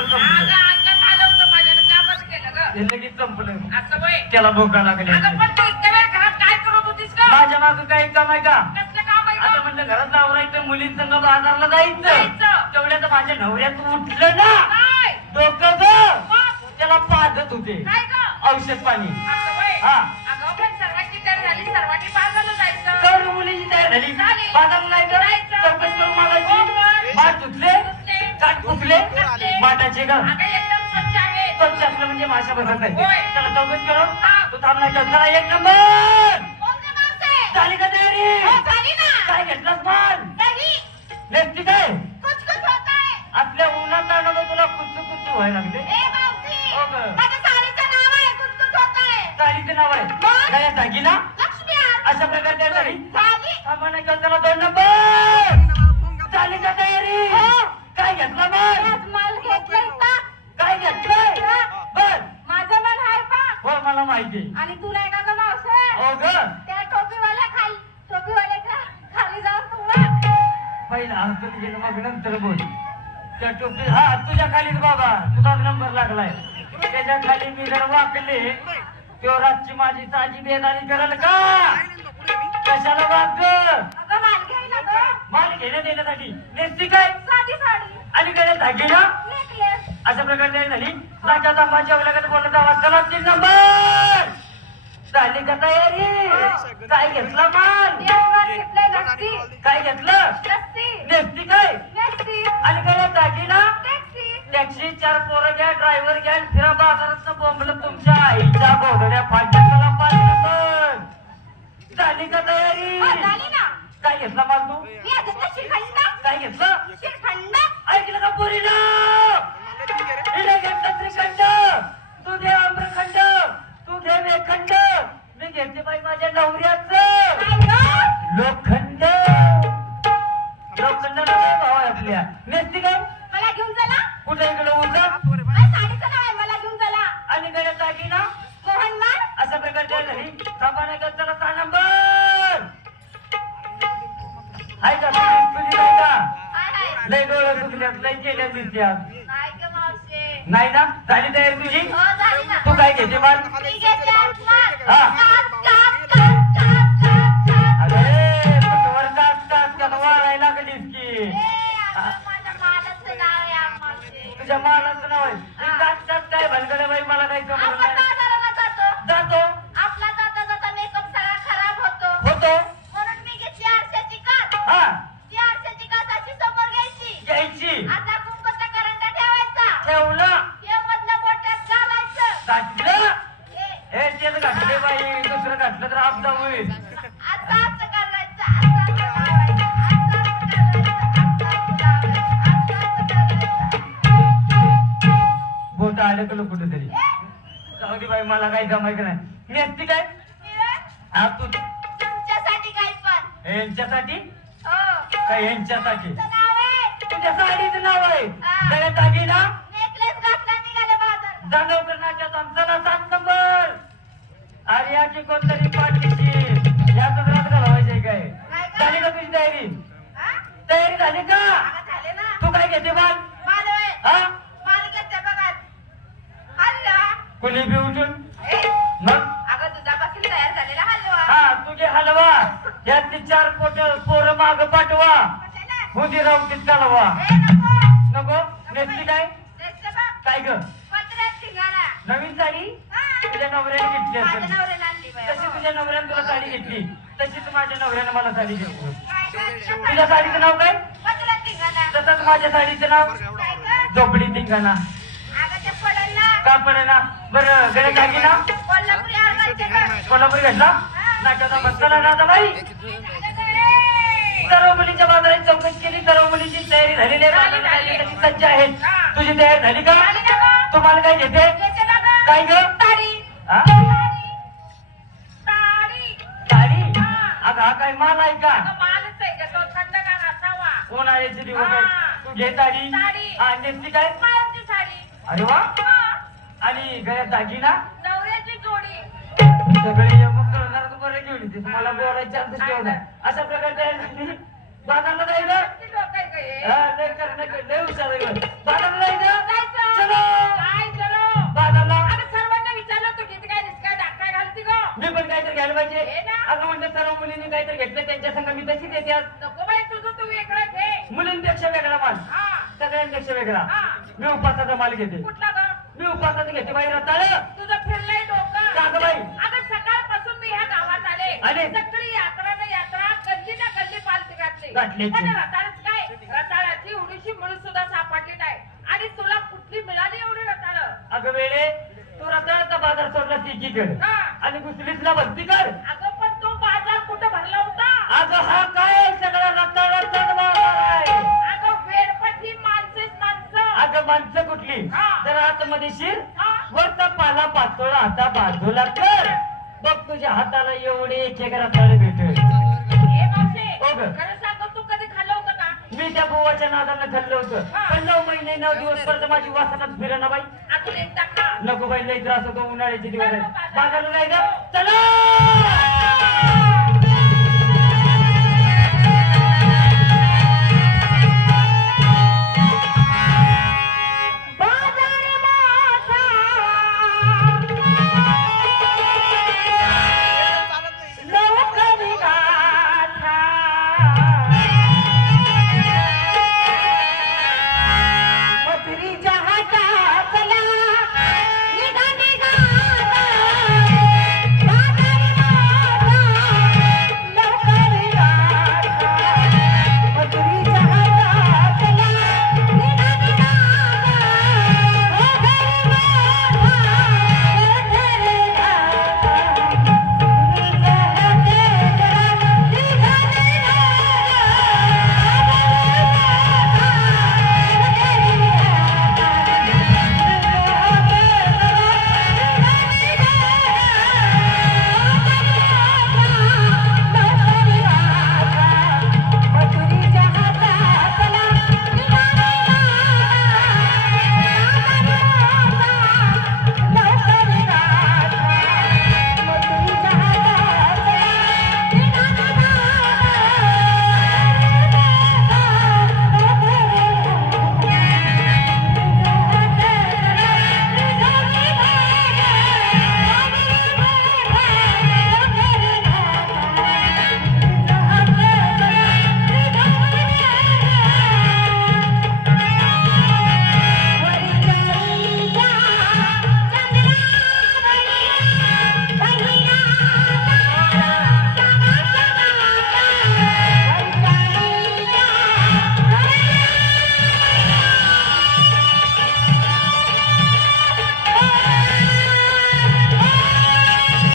लवकर संपलं. अंगात आलं होतं माझ्यानं कामच केलं ग. हे लगेच संपलं. असं वय त्याला भोका लागली. अगं पण तू इतक्या वेळ घरात काय करत होतीस का? माझ्या मागं काही काम आहे का? कसलं काम आहे आता गं? म्हणलं घरात आवरायचं मुलींसंग बाजारला जायचं. जायचं. तेवढ्यात माझ्या नवऱ्यात उठलं ना काय? डोकं ग मग? त्याला पाजत होते काय ग? औषध पाणी. असं वय हा. अगं पण सर्वांची तयारी झाली सर्वांनी बाजारला जायचं. सर्व मुलीची तयारी झाली. झाली. बाजारला जायचं. जायचं. चौकशी करून मागायची. हो पण. माठ धुतले धुतले. काठ फुकले घातले. माठाचे ग अगं एकदम स्वच्छ आहे. स्वच्छ असलं म्हणजे माशा बसत नाही. होय. चला चौकशी करू. हा. तू थांबला चला एक नंबर. बोलते मावसे. झाली का तयारी? हो, झाली ना. काय घेतलास माल? दही. नेसती काय कुचकुच होतंय. आपल्या उन्हात आणलं तुला कुच्चू कुच्चू व्हायला लागले. ए मावशी. हो गं. माझ्या साडीचं नाव आहे कुचकुच होतंय. साडीचं नाव आहे मग? काय दागिना लक्ष्मी आण. अशा प्रकारे तयार झाली. झाली. सामान त्याला 2 नंबर. झाली का तयारी? काय घेतला माल? आज माल घेतलाय का? काय घेतलंय बर माझं माल आहे का? हो मला माहिती. आणि तुला आहे का ग मावसे? हो ग त्या टोपीवाल्याच्या खाली जाऊन तू पहिला हसत गेलं मग नंतर बोल. त्या टोपी हा तुझ्या खालीच बाबा तुझा नंबर लागलाय. त्याच्या खाली मी जर वाकले तो रातची माझी ताजी बेदारी करल का? कशाला वाग अगं माल घ्यायला ग. माल घेण्यात येण्यासाठी नेसती काय साधी साडी आणि गळ्यात धागिना नेकलेस. अशा प्रकारे तयारी झाली. राजाचा माझ्या उलगत बोलत आवाज चला 3 नंबर. झाली का तयारी? काय घेतला माल? घेतलंय लस्सी. काय घेतलं? लस्सी. नेसती काय नेक्सी. आणि गळ्यात दागिना टॅक्सी. टॅक्सी 4 पोरं घ्या ड्रायव्हर घ्या आणि फिरा बाजारात बोंबलं तुमच्या आईच्या बोधड्या फाटल्या. चला 5 नंबर. झाली का तयारी? झाली ना. काय घेतला माल तू? मी घेतलं श्रीखंड. काय घेतलं? श्रीखंड. ऐकलं का पोरीला? हिला घेतलं श्रीखंड. तू घे आम्रखंड. तू घे वेखंड. मी घेते बाई माझ्या नवऱ्याचं लोखंड. लोखंड भाव आहे आपल्या. नेसती काय मला घेऊन चला. कुठे इकडे उजा साडीचं नाव आहे मला घेऊन चला. आणि गळ्यात दागिना मोहन माल. अशा प्रकारच्या झाली. सामान्य चला 6 नंबर. आहे का तुझी नाही का? लय डोळं चुकल्यात लय केल्या दिसत्या. नाही ग मावशे. नाही ना झाली तयारी तुझी? हो झाली ना. तू काय घेते माल? मी घेते आत्मात. हा. अरे पटवर काच वाळायला लागलीस की. माझ्या मालाचं नाव आहे आम्हाचे. तुझ्या मालाचं नाव आहे. ही काच काय भानगड बाई मला काही समजलं आपण नाही. बाजाराला जातो. जातो आपला जाता जाता मेकअप सगळा खराब होतो. होतो म्हणून मी घेतली आरशाची काच. हा ती आरशाची काच अशी समोर घ्यायची. घ्यायची. आता कुंकूचा करंटा ठेवायचा. ठेवलं हे मधलं बोटात घालायचं. घातलं. हे हे तेच घातले बाई दुसरं घातलं तर आपदा होईल. असं असं करायचं. असं असं लावायचं. असं असं करायचं. असं असं करायचं. बोट अडकलं कुठेतरी. जाऊ दे बाई मला काही जमायचं नाही. नेसती काय हा तू तुमच्यासाठी काही पण. यांच्यासाठी हो. काय यांच्यासाठी? तुमचं नाव आहे. तुझ्या साडीचं नाव आहे हा. गळ्यात दागिना नेकलेस घातला निघाले बाजार. जाणव नाट्यात आमचा 7 नंबर. आर्याची कोणतरी पाठीशी याच रात घालवायचे काय? झाली का तुझी तयारी? हा? तयारी झाली का? अगं झाले ना. तू काय घेते बाल? माल होय. हा माल घेते बघा. हलवा. कुणी बी उठून ए, मग अगं दुधापासून तयार झालेला हलवा. हा तुझे हलवा यातली 4 पोरं माग पाठवा. कशाला? हुदी रावतीत चालवा. ए, नको. नको नेसली काय? नेसलं बघ. काय ग पत्र्यात ठिंगाणा. नवीन साडी हा. तुझ्या नवऱ्याने घेतली माझ्या असेल. नवऱ्याने आणली बाई. तशी तुझ्या नवऱ्याने तुला साडी घेतली तशीच माझ्या नवऱ्याने मला साडी घेतली. काय गं? तुझ्या साडीचं नाव काय? पत्र्यात ठिंगाणा. तसंच माझ्या साडीचं नाव काय गं? झोपडी धिंगाणा. अगं ते पडेल ना. का पडेना? बरं गळे दागिना कोल्हापुरी हार घालते का? कोल्हापुरी घातला नाट्याचा बसला ना आता बाई. सर्व मुलींच्या बाजारात चौकशी केली. सर्व मुलींची तयारी झालेली आहे. बाजारात जायसाठी सज्ज आहेत. तुझी तयारी झाली का? झाली ना गं? तुम्हाला काय घेते? घेते ना गं? काय ग साडी. हा? साडी. साडी हा. अगं हा काय माल आहे का? अगं मालच आहे गं तो. थंडगार असावा. उन्हाळ्याचे दिवस हा. आहेत. तू घे साडी साडी. हा नेसली काय? मायाची साडी. अरे वा. हा. आणि गळ्यात दागिना नवऱ्याची जोडी. सगळे मग करणार तू बरं घेऊन येते. तुम्हाला बोलायची चान्स ठेवणार. अशा प्रकारे बाजारला जायचं. किती लोक आहे गं हे? लय हुशार आहे. बाजारला जायचं. जायचं. विषय वेगळा. हा. मी उपासाचा माल घेते. कुठला ग? मी उपासाचं घेते बाई रताळ. तुझं फिरलंय डोकं. का ग बाई? अगं सकाळपासून मी ह्या गावात आले. आले. सगळी यात्रा ना यात्रा, गल्ली ना गल्ली पालथी घातली. घातली. पण रताळच काय? रताळाची एवढीशी मुळ सुद्धा सापडली नाही. आणि तुला कुठली मिळाली एवढी रताळ? अगं वेळे, तू रताळाचा बाजार सोडला एकीकडे हा. आणि घुसलीसला भक्ती कर. अगं पण तो बाजार कुठं भरला होता? अगं हा काय सगळा रताळाचाच बाजार आहे. अगं वेडपट्टी माणसेच माणसं. अगं माणसं कुठली? हा. तर आतमध्ये शिर, हा. वरचा पाला पातळ हाता बाजूला कर. बघ तुझ्या हाताला एवढे एक एक रताळ भेटेल. हे मावशे, हो ग. खरं सांग तू कधी खाल्लं होतं का? मी त्या बुवाच्या नादाला खाल्लं होतं. हा. पण 9 महिने 9 दिवस परत माझी वासनात फिरणा बाई. अजून एकदा खा. नको बाई, लई त्रास होतो. उन्हाळ्याचे दिवस चल आहेत. मग बाजारात. बाजारला जायचं. चला.